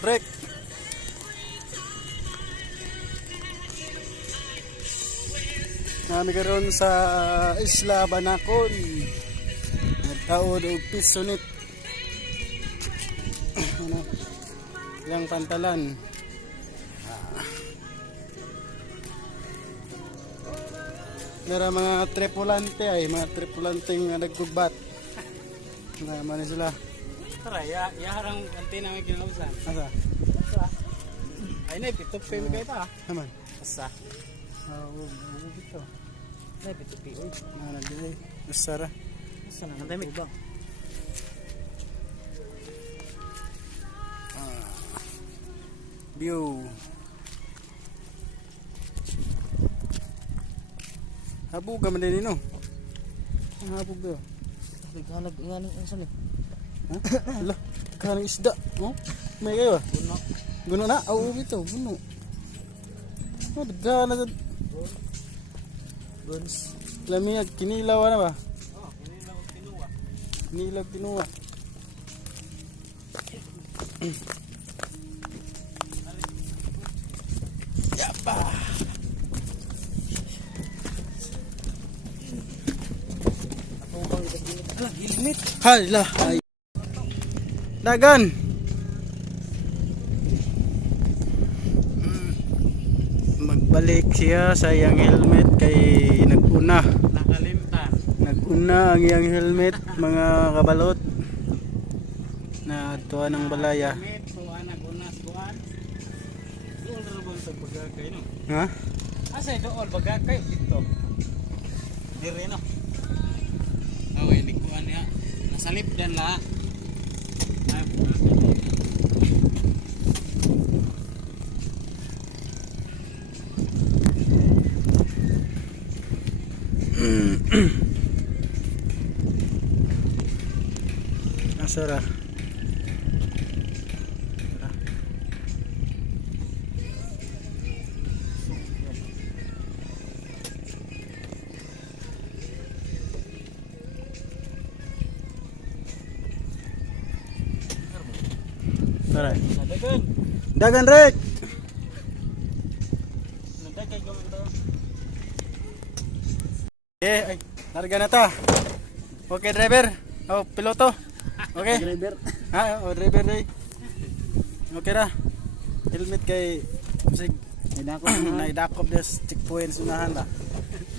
Rek. Nami karon sa Isla Banacon. Nagtaod og pisonit. Ano? Yang pantalan. Nara mga tripulante ay mga tripulanteng naggubat. Naman sila. Tara, harang kanti namin kinausan. Asa? Asa? Ay na, pitop kayo kayo pa. Naman. Asa? Dito. Ay, pitop kayo. Nagay. Usara. Asa na? Ang dami ba? View. Habog man din no. Ang habog daw. Naghanap nga ng isa ni. Ha? Ala, kanang isda, no? May kayo ah. Guno. Guno na, oo bito, guno. Oh, dagana sa Guns. lamig kinilaw na ba? Oh, kinilaw kinuha. Kinilaw kinuha. Yapa. Alah, helmet. Hala, ay. Dagan. Magbalik siya sa iyang helmet kay naguna. Nakalimtan. Naguna ang iyang helmet, mga kabalot. Na tuwa ng balaya. Helmet, tuwa na gunas kuan. Doon na naman sa bagakay no. Ha? Asa doon bagakay dito. Dire no. Okay, di kuan ya. Nasalip dan la. Ay, Asara. Tara. dagan. Dagan rek. Nadagay gawin daw. Ay, larga na ta. Okay, driver. Oh, piloto. Okay. Driver. Ha, oh, driver day. Okay ra. Helmet kay sig naidakop des checkpoint sunahan ba.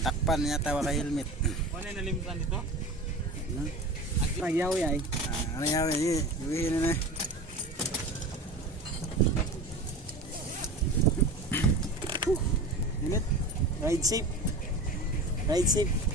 Takpan niya tawa kay helmet. Ano na limtan dito? Nagyaw ay. Ano yaw ay? Yuhin na. Helmet. Ride safe. Ride safe.